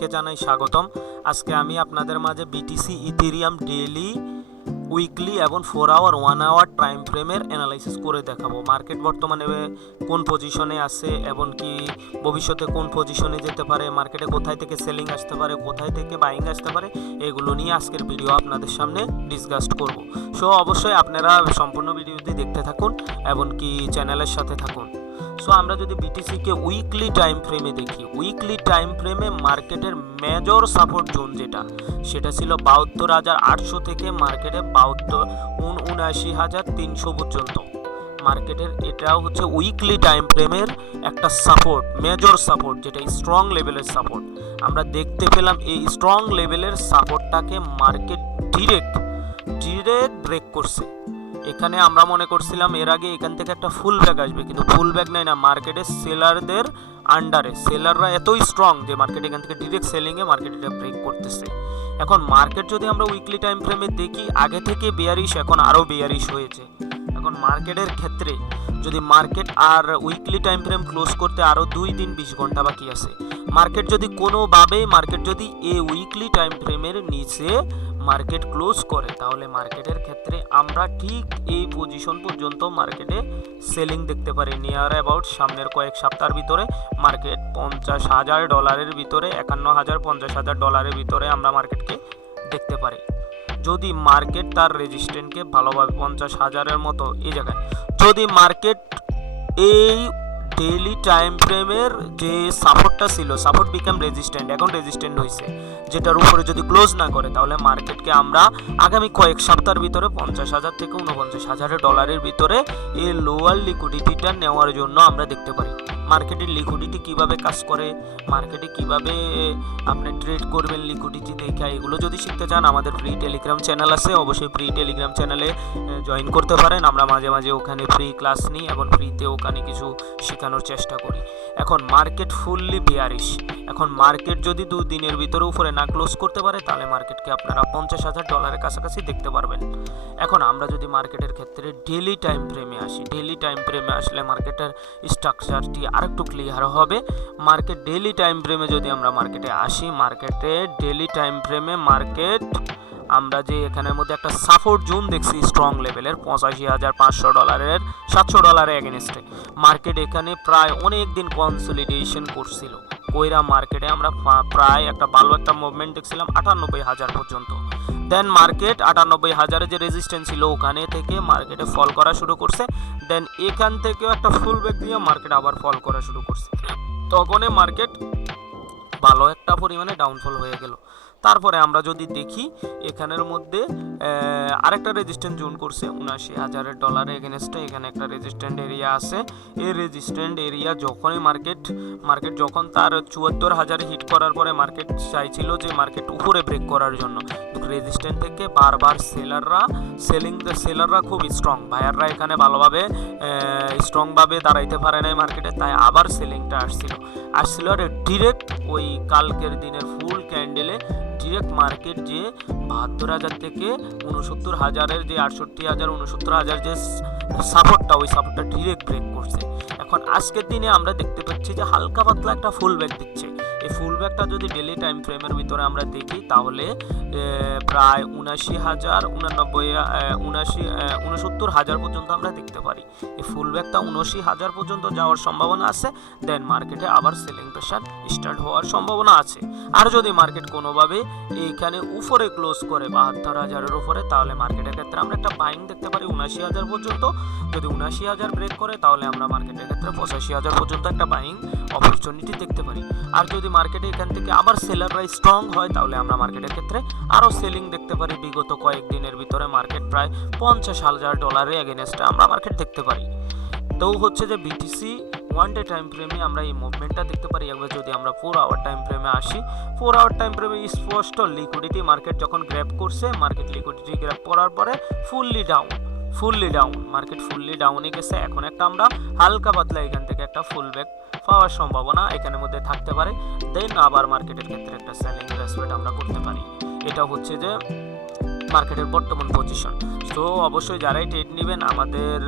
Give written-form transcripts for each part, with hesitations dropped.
সবাইকে জানাই স্বাগতম। আজকে আমি আপনাদের মাঝে বিটিসি ইথেরিয়াম ডেইলি, উইকলি এবং 4 আওয়ার 1 আওয়ার টাইম ফ্রেমের অ্যানালাইসিস করে দেখাবো। মার্কেট বর্তমানে কোন পজিশনে আছে এবং কি ভবিষ্যতে কোন পজিশনে যেতে পারে, মার্কেটে কোথায় থেকে সেলিং আসতে পারে, কোথায় থেকে বাইং আসতে পারে, এগুলো নিয়ে আজকের ভিডিও আপনাদের সামনে ডিসকাস করব। সো অবশ্যই আপনারা সম্পূর্ণ ভিডিওটি দেখতে থাকুন এবং কি চ্যানেলের সাথে থাকুন। সো আমরা যদি বিটিসিকে উইকলি টাইম ফ্রেমে দেখি, উইকলি টাইম ফ্রেমে মার্কেটের মেজর সাপোর্ট জোন সেটা ছিল ৭২,৮০০ থেকে মার্কেটে ৭৯,৩০০ পর্যন্ত। মার্কেটের এটাও হচ্ছে উইকলি টাইম ফ্রেমের একটা সাপোর্ট, মেজর সাপোর্ট, যেটা স্ট্রং লেভেলের সাপোর্ট। আমরা দেখতে পেলাম এই স্ট্রং লেভেলের সাপোর্টটাকে মার্কেট ডিরেক্ট ব্রেক করছে। এখানে আমরা মনে করছিলাম এর আগে এখান থেকে একটা ফুল ব্যাক আসবে, কিন্তু ফুল ব্যাক নাই না, মার্কেটে সেলারদের আন্ডারে, সেলাররা এতই স্ট্রং যে মার্কেট এখান থেকে ডিরেক্ট সেলিংয়ে মার্কেট এটা ব্রেক করতেছে। এখন মার্কেট যদি আমরা উইকলি টাইম ফ্রেমে দেখি, আগে থেকে বেয়ারিশ, এখন আরও বেয়ারিশ হয়েছে। এখন মার্কেটের ক্ষেত্রে যদি মার্কেট আর উইকলি টাইম ফ্রেম ক্লোজ করতে আরও 2 দিন 20 ঘন্টা বাকি আছে, মার্কেট যদি কোনোভাবে এই উইকলি টাইম ফ্রেমের নিচে মার্কেট ক্লোজ করে, তাহলে মার্কেটের ক্ষেত্রে আমরা ঠিক এই পজিশন পর্যন্ত মার্কেটে সেলিং দেখতে পারি। নিয়ার অ্যাবাউট সামনের কয়েক সপ্তাহের ভিতরে মার্কেট $50,000 ভিতরে, $51,000-50,000 ভিতরে আমরা মার্কেটকে দেখতে পারি। যদি মার্কেট তার রেজিস্ট্যান্টকে ভালোভাবে 50,000-এর মতো এই জায়গায়, যদি মার্কেট এই ডেইলি টাইম ফ্রেমের যে সাপোর্টটা ছিল, সাপোর্ট বিকাম রেজিস্ট্যান্ট, এখন রেজিস্ট্যান্ট হয়েছে, যেটার উপরে যদি ক্লোজ না করে, তাহলে মার্কেটকে আমরা আগামী কয়েক সপ্তাহের ভিতরে $50,000 থেকে $49,000 ভিতরে এই লোয়ার লিকুইডিটিটা নেওয়ার জন্য আমরা দেখতে পারি। মার্কেটের লিকুইডিটি কিভাবে কাজ করে, মার্কেটে কিভাবে আপনি ট্রেড করবেন লিকুইডিটি দেখা, এগুলো যদি শিখতে চান, আমাদের ফ্রি টেলিগ্রাম চ্যানেল আছে, অবশ্যই ফ্রি টেলিগ্রাম চ্যানেলে জয়েন করতে পারেন। আমরা মাঝে মাঝে ওখানে ফ্রি ক্লাস নিই এবং ফ্রিতে ওখানে কিছু শেখানোর চেষ্টা করি। এখন মার্কেট ফুললি বেয়ারিশ। এখন মার্কেট যদি 2 দিনের ভিতরে উপরে না ক্লোজ করতে পারে, তাহলে মার্কেটকে আপনারা $50,000 কাছাকাছি দেখতে পারবেন। এখন আমরা যদি মার্কেটের ক্ষেত্রে ডেইলি টাইম ফ্রেমে আসি, ডেইলি টাইম ফ্রেমে আসলে মার্কেটের স্ট্রাকচারটি আরেকটু ক্লিয়ার হবে। মার্কেট ডেইলি টাইম ফ্রেমে যদি আমরা মার্কেটে আসি, মার্কেটে ডেইলি টাইম ফ্রেমে মার্কেট আমরা যে এখানের মধ্যে একটা সাপোর্ট জোন দেখছি স্ট্রং লেভেলের $85,500, $700 এগেনস্টে, মার্কেট এখানে প্রায় অনেক দিন কনসলিডেশন করছিল। কইরা মার্কেটে আমরা প্রায় একটা ভালো একটা মুভমেন্ট দেখছিলাম 98,000 পর্যন্ত। দেন মার্কেট 98,000 যে রেজিস্ট্যান্স ছিল ওখানে থেকে মার্কেটে ফল করা শুরু করছে। দেন এখান থেকেও একটা ফুল ব্যাক দিয়ে মার্কেট আবার ফল করা শুরু করছে। তখনই মার্কেট ভালো একটা পরিমাণে ডাউনফল হয়ে গেল। তারপরে আমরা যদি দেখি এখানের মধ্যে আরেকটা রেজিস্ট্যান্ট জোন করছে $79,000 এগেনস্টে, এখানে একটা রেজিস্ট্যান্ট এরিয়া আছে। এই রেজিস্ট্যান্ট এরিয়া যখনই মার্কেট যখন তার 74,000 হিট করার পরে মার্কেট চাইছিল যে মার্কেট উপরে ব্রেক করার জন্য, রেজিস্ট্যান্ট থেকে বারবার সেলাররা খুব স্ট্রং, বায়াররা এখানে ভালোভাবে স্ট্রংভাবে দাঁড়াইতে পারে নাই মার্কেটে, তাই আবার সেলিংটা আসছিল আর ডিরেক্ট ওই কালকের দিনের ফুল ক্যান্ডেলে ডিরেক্ট মার্কেট যে ৭২,000 থেকে ৬৯,000-এর যে ৬৮,000 ৬৯,000 যে সাপোর্টটা, ওই সাপোর্টটা ডিরেক্ট ব্রেক করছে। এখন আজকের দিনে আমরা দেখতে পাচ্ছি যে হালকা পাতলা একটা ফুল ব্যাক দিচ্ছে। এই ফুল ব্যাকটা যদি ডেলি টাইম ফ্রেমের ভিতরে আমরা দেখি, তাহলে প্রায় ৬৯,000 পর্যন্ত আমরা দেখতে পারি। এই ফুল ব্যাকটা ৭৯,000 পর্যন্ত যাওয়ার সম্ভাবনা আছে। দেন মার্কেটে আবার সেলিং প্রেশার স্টার্ট হওয়ার সম্ভাবনা আছে। আর যদি মার্কেট কোনোভাবে এইখানে উপরে ক্লোজ করে ৭২,000-এর উপরে, তাহলে মার্কেটের ক্ষেত্রে আমরা একটা বাইং দেখতে পারি ৭৯,000 পর্যন্ত। যদি ৭৯,000 ব্রেক করে, তাহলে আমরা মার্কেটের ক্ষেত্রে ৮৫,000 পর্যন্ত একটা বাইং অপরচুনিটি দেখতে পারি। আর যদি মার্কেটে এখান থেকে আবার সেলাররা স্ট্রং হয়, তাহলে আমরা মার্কেটের ক্ষেত্রে আরও সেলিং দেখতে পারি। বিগত কয়েকদিনের ভিতরে মার্কেট প্রায় $50,000 এগেনস্টে আমরা মার্কেট দেখতে পারি। তো হচ্ছে যে বিটিসি 1 ডে টাইম ফ্রেমে আমরা এই মুভমেন্টটা দেখতে পারি। একবার যদি আমরা 4 আওয়ার টাইম ফ্রেমে আসি, 4 আওয়ার টাইম ফ্রেমে স্পষ্ট লিকুইডিটি মার্কেট যখন গ্র্যাব করছে, মার্কেট লিকুইডিটি গ্র্যাব করার পরে ফুললি ডাউন, মার্কেট ফুললি ডাউনে গেছে। এখন একটা আমরা হালকা পাতলা এখান থেকে একটা ফুল ব্যাক পাওয়ার সম্ভাবনা এখানের মধ্যে থাকতে পারে। দেন আবার মার্কেটের ক্ষেত্রে একটা সেলিং রেসপেক্ট আমরা করতে পারি। এটা হচ্ছে যে মার্কেটের বর্তমান পজিশন। তো অবশ্যই যারাই ট্রেড নেবেন আমাদের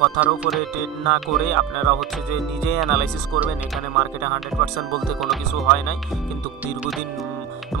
কথার উপরে ট্রেড না করে আপনারা হচ্ছে যে নিজেই অ্যানালাইসিস করবেন। এখানে মার্কেটে 100% বলতে কোনো কিছু হয় নাই, কিন্তু দীর্ঘদিন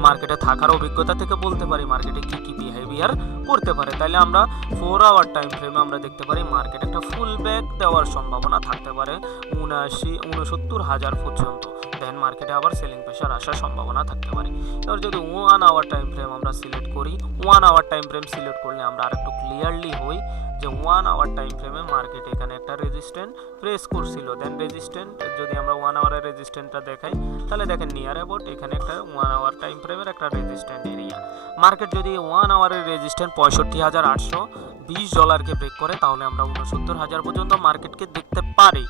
মার্কেটে থাকার অভিজ্ঞতা থেকে বলতে পারি মার্কেটে কী কী বিহেভিয়ার করতে পারে। তাইলে আমরা 4 আওয়ার টাইম ফ্রেমে আমরা দেখতে পারি মার্কেট একটা ফুল ব্যাক দেওয়ার সম্ভাবনা থাকতে পারে 79-69 পর্যন্ত। দেন মার্কেটে আবার সেলিং প্রেশার আসার সম্ভাবনা থাকতে পারে। এবার যদি 1 আওয়ার টাইম ফ্রেম আমরা সিলেক্ট করি, 1 আওয়ার টাইম ফ্রেম সিলেক্ট করলে আমরা আরেকটু ক্লিয়ারলি হই যে 1 আওয়ার টাইম ফ্রেমে মার্কেট এখানে একটা রেজিস্ট্যান্ট প্রেস করছিল। দেন রেজিস্ট্যান্ট যদি আমরা 1 আওয়ারের রেজিস্ট্যান্টটা দেখাই তাহলে দেখেন নিয়ার অ্যাবাউট এখানে একটা 1 আওয়ার টাইম ফ্রেমের একটা রেজিস্ট্যান্ট এরিয়া। মার্কেট যদি 1 আওয়ারের রেজিস্ট্যান্ট $65,820 ব্রেক করে তাহলে আমরা 69,000 পর্যন্ত মার্কেটকে দেখতে পারি।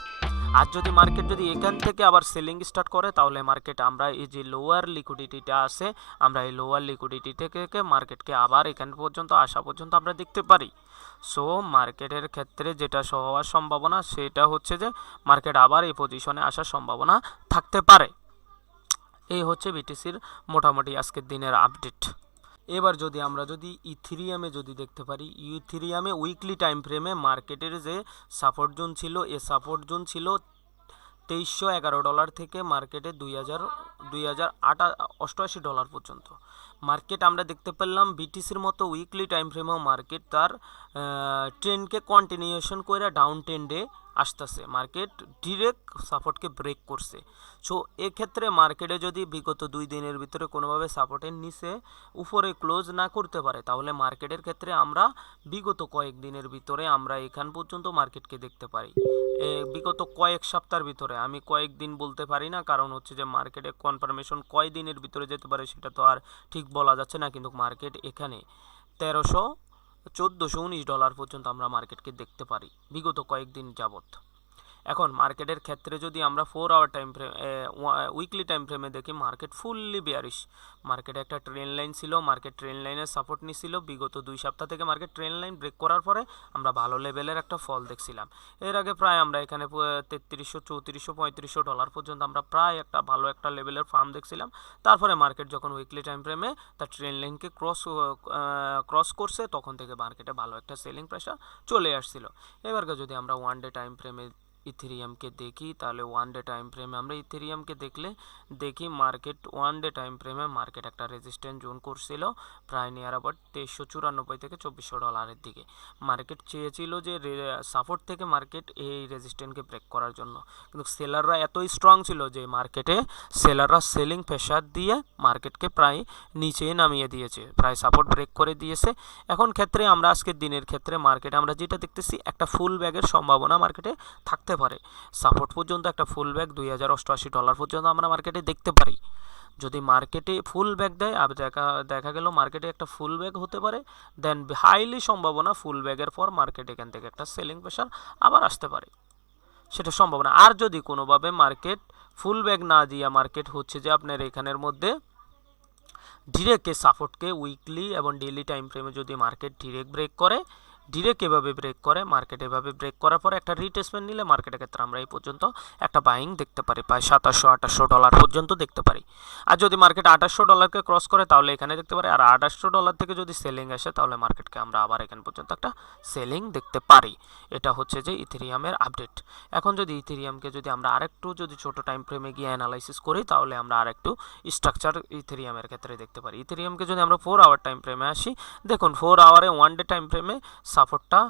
আর যদি মার্কেট যদি এখান থেকে আবার সেলিং স্টার্ট করে তাহলে মার্কেট আমরা এই যে লোয়ার লিকুইডিটিটা আছে আমরা এই লোয়ার লিকুইডিটি থেকে মার্কেটকে আবার এখান পর্যন্ত আসা পর্যন্ত আমরা দেখতে পারি। সো মার্কেটের ক্ষেত্রে যেটা হওয়ার সম্ভাবনা সেটা হচ্ছে যে মার্কেট আবার এই পজিশনে আসার সম্ভাবনা থাকতে পারে। এই হচ্ছে বিটিসির মোটামুটি আজকের দিনের আপডেট। এবার যদি আমরা ইথেরিয়ামে যদি দেখতে পারি, ইথেরিয়ামে উইকলি টাইম ফ্রেমে মার্কেটের যে সাপোর্ট জোন ছিল এই সাপোর্ট জোন ছিল $2311 থেকে মার্কেটে $2088 পর্যন্ত। মার্কেট আমরা দেখতে পেলাম বিটিসির মতো উইকলি টাইম ফ্রেমেও মার্কেট তার ট্রেন্ডকে কন্টিনিউশন করে ডাউন ট্রেন্ডে আসতেছে, মার্কেট ডিরেক্ট সাপোর্টকে ব্রেক করছে। সো এক্ষেত্রে মার্কেটে যদি বিগত 2 দিনের ভিতরে কোনোভাবে সাপোর্টের নিচে উপরে ক্লোজ না করতে পারে তাহলে মার্কেটের ক্ষেত্রে আমরা বিগত কয়েকদিনের ভিতরে আমরা এখান পর্যন্ত মার্কেটকে দেখতে পারি। বিগত কয়েক সপ্তাহের ভিতরে, আমি কয়েকদিন বলতে পারি না কারণ হচ্ছে যে মার্কেটে কনফার্মেশন কয় দিনের ভিতরে যেতে পারে সেটা তো আর ঠিক বলা যাচ্ছে না, কিন্তু মার্কেট এখানে $1419 পর্যন্ত আমরা মার্কেটকে দেখতে পারি বিগত কয়েকদিন যাবত। এখন মার্কেটের ক্ষেত্রে যদি আমরা 4 hour time frame weekly time ফ্রেমে দেখি মার্কেট ফুললি বেয়ারিশ। মার্কেটে একটা ট্রেন লাইন ছিল, মার্কেট ট্রেন লাইনের সাপোর্ট নিছিল। বিগত 2 সপ্তাহ থেকে মার্কেট ট্রেন লাইন ব্রেক করার পরে আমরা ভালো লেভেলের একটা ফল দেখছিলাম। এর আগে প্রায় আমরা এখানে $3300, $3400, $3500 পর্যন্ত আমরা প্রায় একটা ভালো একটা লেভেলের ফার্ম দেখছিলাম। তারপরে মার্কেট যখন উইকলি টাইম ফ্রেমে তার ট্রেন লাইনকে ক্রস করছে তখন থেকে মার্কেটে ভালো একটা সেলিং প্রেশার চলে আসছিল। এবারকে যদি আমরা 1 ডে টাইম ফ্রেমে ইথেরিয়ামকে দেখি তাহলে 1 ডে টাইম ফ্রেমে আমরা ইথেরিয়ামকে দেখি মার্কেট 1 ডে টাইম ফ্রেমে মার্কেট একটা রেজিস্ট্যান্স জোন করছিল প্রায় নিয়ার অ্যাবাউট $2394 থেকে $2400 দিকে। মার্কেট চেয়েছিল যে সাপোর্ট থেকে মার্কেট এই রেজিস্ট্যান্সকে ব্রেক করার জন্য, কিন্তু সেলাররা এতই স্ট্রং ছিল যে মার্কেটে সেলাররা সেলিং প্রেশার দিয়ে মার্কেটকে প্রায় নিচে নামিয়ে দিয়েছে, প্রায় সাপোর্ট ব্রেক করে দিয়েছে। এখন ক্ষেত্রে আমরা আজকের দিনের ক্ষেত্রে মার্কেটে আমরা যেটা দেখতেছি একটা ফুল ব্যাগের সম্ভাবনা মার্কেটে থাকতে পারে। সাপোর্ট পর্যন্ত একটা ফুল ব্যাক $2088 পর্যন্ত আমরা মার্কেটে দেখতে পারি। যদি মার্কেটে ফুল ব্যাক দেয় আর দেখা গেল মার্কেটে একটা ফুল ব্যাক হতে পারে, দেন হাইলি সম্ভাবনা ফুল ব্যাগের পর মার্কেট এখান থেকে একটা সেলিং প্রেশার আবার আসতে পারে, সেটা সম্ভাবনা। আর যদি কোনোভাবে মার্কেট ফুল ব্যাক না দিয়া মার্কেট হচ্ছে যে আপনার এখানের মধ্যে ডিরেক্ট সাপোর্টকে উইকলি এবং ডেইলি টাইম ফ্রেমে যদি মার্কেট ডিরেক্ট ব্রেক করে, ডিরেক্ট এভাবে ব্রেক করে মার্কেট এভাবে ব্রেক করার পরে একটা রিটেসমেন্ট নিলে মার্কেটের ক্ষেত্রে আমরা এই পর্যন্ত একটা বাইং দেখতে পারি প্রায় $2700-2800 পর্যন্ত দেখতে পারি। আর যদি মার্কেট $2800-কে ক্রস করে তাহলে এখানে দেখতে পারি, আর $2800 থেকে যদি সেলিং আসে তাহলে মার্কেটকে আমরা আবার এখানে পর্যন্ত একটা সেলিং দেখতে পারি। এটা হচ্ছে যে ইথেরিয়ামের আপডেট। এখন যদি ইথেরিয়ামকে যদি আমরা আরেকটু যদি ছোট টাইম ফ্রেমে গিয়ে অ্যানালাইসিস করি তাহলে আমরা আরেকটু স্ট্রাকচার ইথেরিয়ামের ক্ষেত্রে দেখতে পারি। ইথেরিয়ামকে যদি আমরা 4 আওয়ার টাইম ফ্রেমে আসি, দেখুন 4 আওয়ারে 1 ডে টাইম ফ্রেমে সাপোর্টটা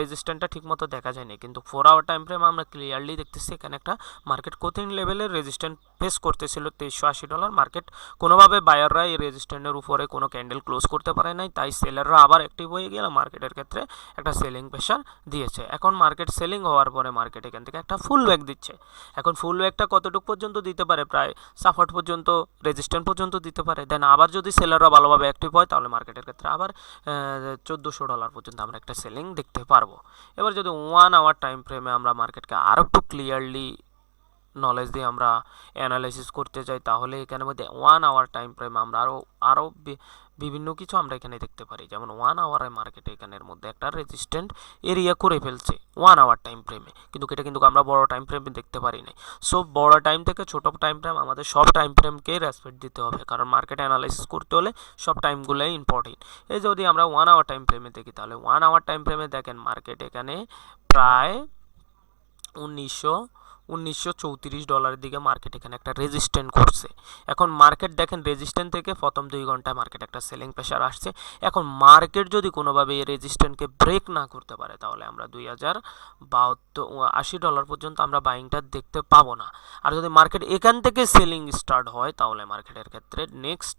রেজিস্ট্যান্টটা ঠিকমতো দেখা যায়নি, কিন্তু 4 আওয়ার টাইম ফ্রেম আমরা ক্লিয়ারলি দেখতেছি এখানে একটা মার্কেট কঠিন লেভেলের রেজিস্ট্যান্ট ফেস করতেছিল $2380। মার্কেট কোনোভাবে বায়াররা এই রেজিস্ট্যান্টের উপরে কোনো ক্যান্ডেল ক্লোজ করতে পারে নাই, তাই সেলাররা আবার অ্যাক্টিভ হয়ে গেলে মার্কেটের ক্ষেত্রে একটা সেলিং প্রেশার দিয়েছে। এখন মার্কেট সেলিং হওয়ার পরে মার্কেট এখান থেকে একটা ফুল ব্যাক দিচ্ছে। এখন ফুল ব্যাকটা কতটুকু পর্যন্ত দিতে পারে, প্রায় সাপোর্ট পর্যন্ত রেজিস্ট্যান্ট পর্যন্ত দিতে পারে। দেন আবার যদি সেলাররা ভালোভাবে অ্যাক্টিভ হয় তাহলে মার্কেটের ক্ষেত্রে আবার $1400 পর্যন্ত আমরা একটা সেলিং দেখতে পারবো। এবার যদি 1 আওয়ার টাইম ফ্রেমে আমরা মার্কেটকে আরও একটু ক্লিয়ারলি নলেজ দিয়ে আমরা অ্যানালাইসিস করতে যাই তাহলে এখানের মধ্যে 1 আওয়ার টাইম ফ্রেমে আমরা আরও বিভিন্ন কিছু আমরা এখানে দেখতে পারি, যেমন 1 আওয়ারে মার্কেটে এখানের মধ্যে একটা রেজিস্ট্যান্ট এরিয়া করে ফেলছে 1 আওয়ার টাইম ফ্রেমে, কিন্তু এটা কিন্তু আমরা বড় টাইম ফ্রেমে দেখতে পারি নাই। সো বড় টাইম থেকে ছোট টাইম ফ্রেম, আমাদের সব টাইম ফ্রেমকেই রেসপেক্ট দিতে হবে, কারণ মার্কেট অ্যানালাইসিস করতে হলে সব টাইমগুলোই ইম্পর্টেন্ট। এই যদি আমরা 1 আওয়ার টাইম ফ্রেমে দেখি, তাহলে 1 আওয়ার টাইম ফ্রেমে দেখেন মার্কেট এখানে প্রায় 1934 ডলারের দিকে মার্কেট এখানে একটা রেজিস্ট্যান্ট করছে। এখন মার্কেট দেখেন রেজিস্ট্যান্ট থেকে প্রথম 2 ঘন্টায় মার্কেট একটা সেলিং প্রেশার আসছে। এখন মার্কেট যদি কোনোভাবে এই রেজিস্ট্যান্টকে ব্রেক না করতে পারে, তাহলে আমরা 2080 ডলার পর্যন্ত আমরা বাইংটা দেখতে পাবো না। আর যদি মার্কেট এখান থেকে সেলিং স্টার্ট হয়, তাহলে মার্কেটের ক্ষেত্রে নেক্সট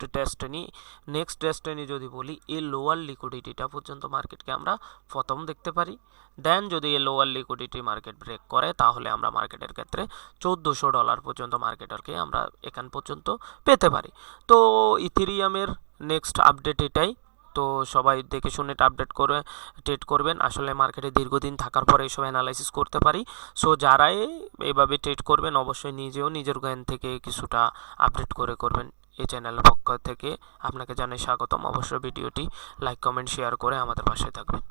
ডেস্টিনি যদি বলি, এই লোয়ার লিকুইডিটিটা পর্যন্ত মার্কেটকে আমরা প্রথম দেখতে পারি। দেন যদি এই লোয়ার লিকুইডিটি মার্কেট ব্রেক করে, তাহলে আমরা মার্কেটের ক্ষেত্রে 1400 ডলার পর্যন্ত মার্কেটারকে আমরা এখান পর্যন্ত পেতে পারি। তো ইথেরিয়ামের নেক্সট আপডেট এটাই। তো সবাই দেখে শুনে আপডেট করে ট্রেড করবেন। আসলে মার্কেটে দীর্ঘদিন থাকার পরে এইসব অ্যানালাইসিস করতে পারি। সো যারাই এইভাবে ট্রেড করবেন, অবশ্যই নিজেও নিজের জ্ঞান থেকে কিছুটা আপডেট করে করবেন। এই চ্যানেলের পক্ষ থেকে আপনাকে জানাই স্বাগতম। অবশ্যই ভিডিওটি লাইক কমেন্ট শেয়ার করে আমাদের পাশে থাকবেন।